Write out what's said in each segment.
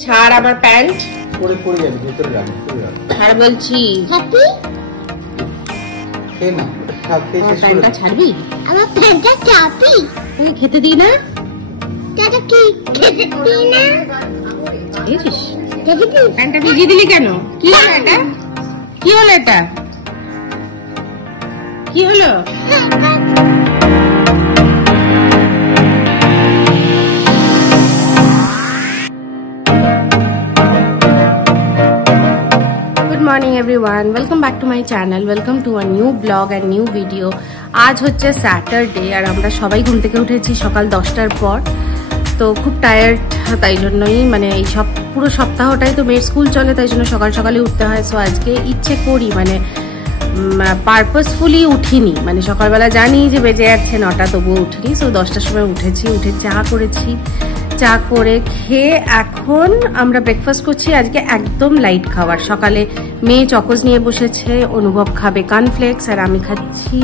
ছাড় আমার প্যান্ট পরে পরে যাবে ভিতরে রাখ ছাড় বলছি হ্যাপি খেয়ে না খেয়ে শেষ করে প্যান্টটা ছাড়বি আমার প্যান্টটা চাপি তুই খেতে দি না দাদা কি খেতে দিই না বুঝিস খেতে দিই প্যান্টটা ভিজিয়ে দিলি কেন কি হলো এটা কি হলো এটা কি হলো Good morning everyone, welcome back to my channel, welcome to a new vlog and new video. আজ হচ্ছে স্যাটারডে আর আমরা সবাই ঘুম থেকে উঠেছি সকাল 10টার পর। তো খুব টায়ার্ড, তাই জন্যই মানে এই সব পুরো সপ্তাহটাই তো মেয়ের স্কুল চলে, তাই জন্য সকাল সকালে উঠতে হয়। সো আজকে ইচ্ছে করি মানে পারপাসফুলি উঠিনি, মানে সকালবেলা জানি যে বেজে যাচ্ছে 9টা, তবুও উঠিনি। সো 10টার সময় উঠেছি, উঠে চা করেছি, চা করে খেয়ে এখন আমরা ব্রেকফাস্ট করছি। আজকে একদম লাইট খাবার। সকালে মেয়ে চকোজ নিয়ে বসেছে, অনুভব খাবে কর্নফ্লেক্স আর আমি খাচ্ছি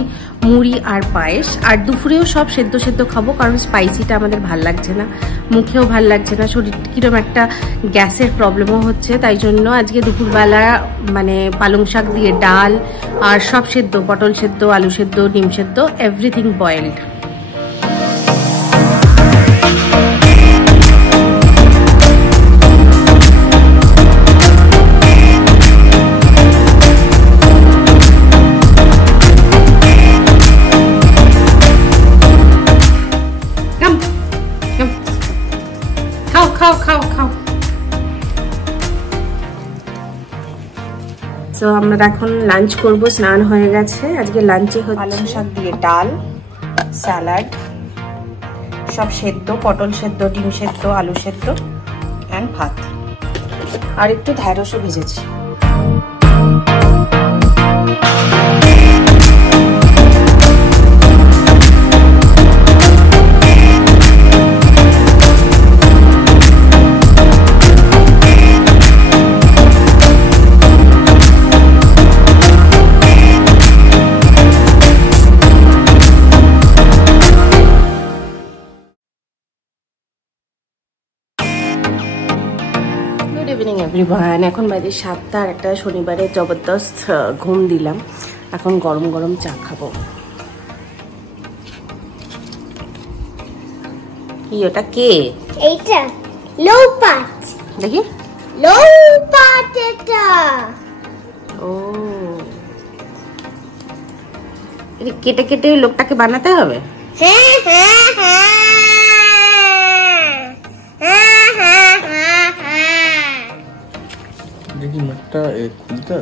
মুড়ি আর পায়েস। আর দুপুরেও সব সেদ্ধ সেদ্ধ খাবো, কারণ স্পাইসিটা আমাদের ভাল লাগছে না, মুখেও ভাল লাগছে না, শরীর কিরম একটা গ্যাসের প্রবলেমও হচ্ছে। তাই জন্য আজকে দুপুরবেলা মানে পালং শাক দিয়ে ডাল আর সব সেদ্ধ, পটল সেদ্ধ, আলু সেদ্ধ, ডিম সেদ্ধ, এভরিথিং বয়েলড। তো আমরা এখন লাঞ্চ করব, স্নান হয়ে গেছে। আজকে লাঞ্চে হচ্ছে পালং শাক দিয়ে ডাল, স্যালাড, সব সেদ্ধ, পটল সেদ্ধ, ডিম সেদ্ধ, আলু সেদ্ধ এন্ড ভাত, আর একটু ঢ্যাঁড়সও ভেজেছি। এভরিওয়ান, এখন বাজে 7টা আর একটা শনিবারে জবরদস্ত ঘুম দিলাম। এখন গরম গরম চা খাবো। কি ওটা কে? এইটা লোপাট, দেখি লোপাট এটা। ও, এটা কেটে কেটে লোকটাকে বানাতে হবে। হ্যাঁ হ্যাঁ হ্যাঁ দেখি মুখটা খুলতে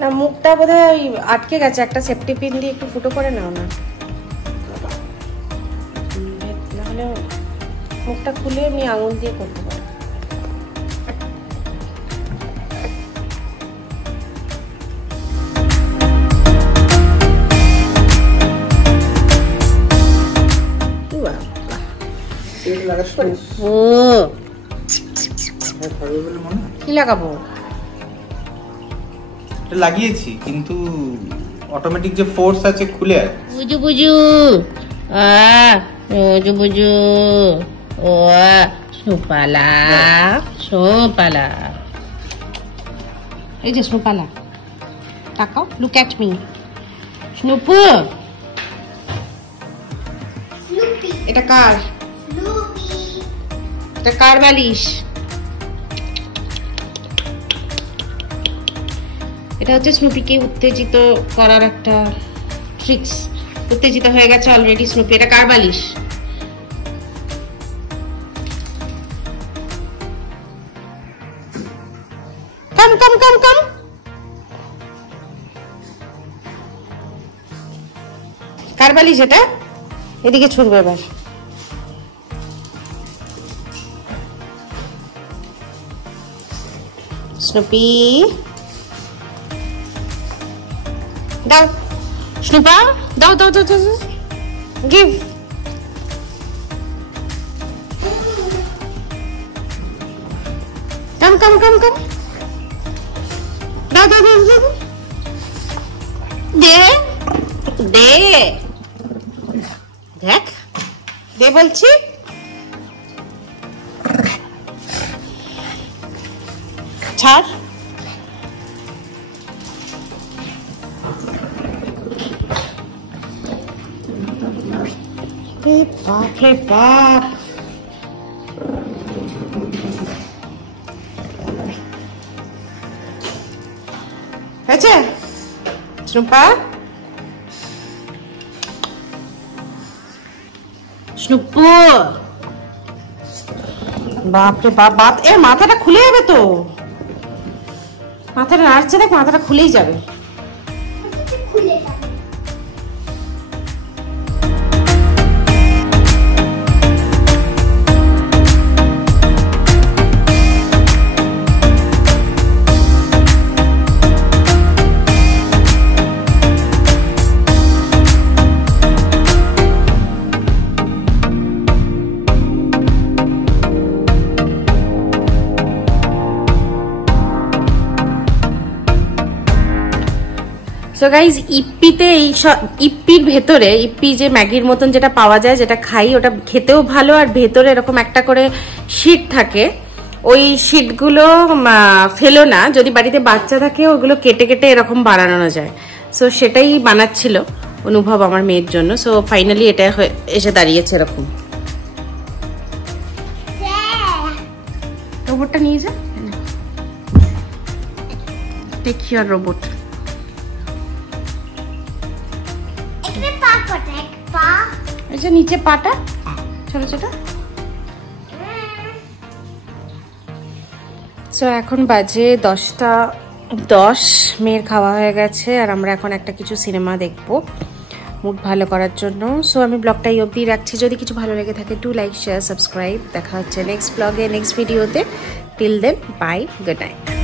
না, মুখটা বোধহয় আটকে গেছে, একটা সেফটি পিন দিয়ে একটু ফুটো করে নাও না, নাহলে মুখটা খুলে এমনি আঙুল দিয়ে করতে পারো। কি লাগাবো? লাগিয়েছি কিন্তু অটোমেটিক যে ফোর্স আছে খুলে আর বুঝু বুঝু বুঝু বুঝু ও সুপালা সুপালা, এই যে সুপালা, তাকাও, লুক অ্যাট মি স্নুপু। এটা কার? এটা কার বালিশ? এটা হচ্ছে স্নুপিকে উত্তেজিত করার একটা ট্রিক্স। উত্তেজিত হয়ে গেছে অলরেডি স্নুপি। এটা কার বালিশ? কাম কাম কাম কাম। কার বালিশ এটা? এদিকে ছুটবে এবার। স্নুপি দাও, স্নুপা দাও দাও দাও দাও, গিভ। কাম কাম কাম কাম, দাও দাও দাও দাও, দে দে, দেখ দে বলছি। ছাড়। বাপ রে বাপ, হয়েছে স্নুপা? স্নুপু, বাপরে বাপ, বাপ, এ মাথাটা খুলে যাবে তো, মাথাটা নাড়ছে দেখ, মাথাটা খুলেই যাবে। খুলে যাবে। সো গাইজ, ইপ্পিতে ইপ্পির ভেতরে, ইপ্পি যে ম্যাগির মতন যেটা পাওয়া যায়, যেটা খাই, ওটা খেতেও ভালো, আর ভেতরে এরকম একটা করে শিট থাকে। ওই শিটগুলো ফেলো না, যদি বাড়িতে বাচ্চা থাকে ওগুলো কেটে কেটে এরকম বানানো যায়। সো সেটাই বানাচ্ছিল অনুভব আমার মেয়ের জন্য। সো ফাইনালি এটা এসে দাঁড়িয়েছে এরকম। রোবটটা নিয়ে যা, টেক ইউর রোবট। এই যে নিচে পাটা ছোট ছোট। সো এখন বাজে 10:10, মেয়ের খাওয়া হয়ে গেছে, আর আমরা এখন একটা কিছু সিনেমা দেখবো মুড ভালো করার জন্য। সো আমি ব্লগটা এই অবধি রাখছি। যদি কিছু ভালো লেগে থাকে, টু লাইক, শেয়ার, সাবস্ক্রাইব। দেখা হচ্ছে নেক্সট ব্লগে, নেক্সট ভিডিওতে। Till then, bye, good night.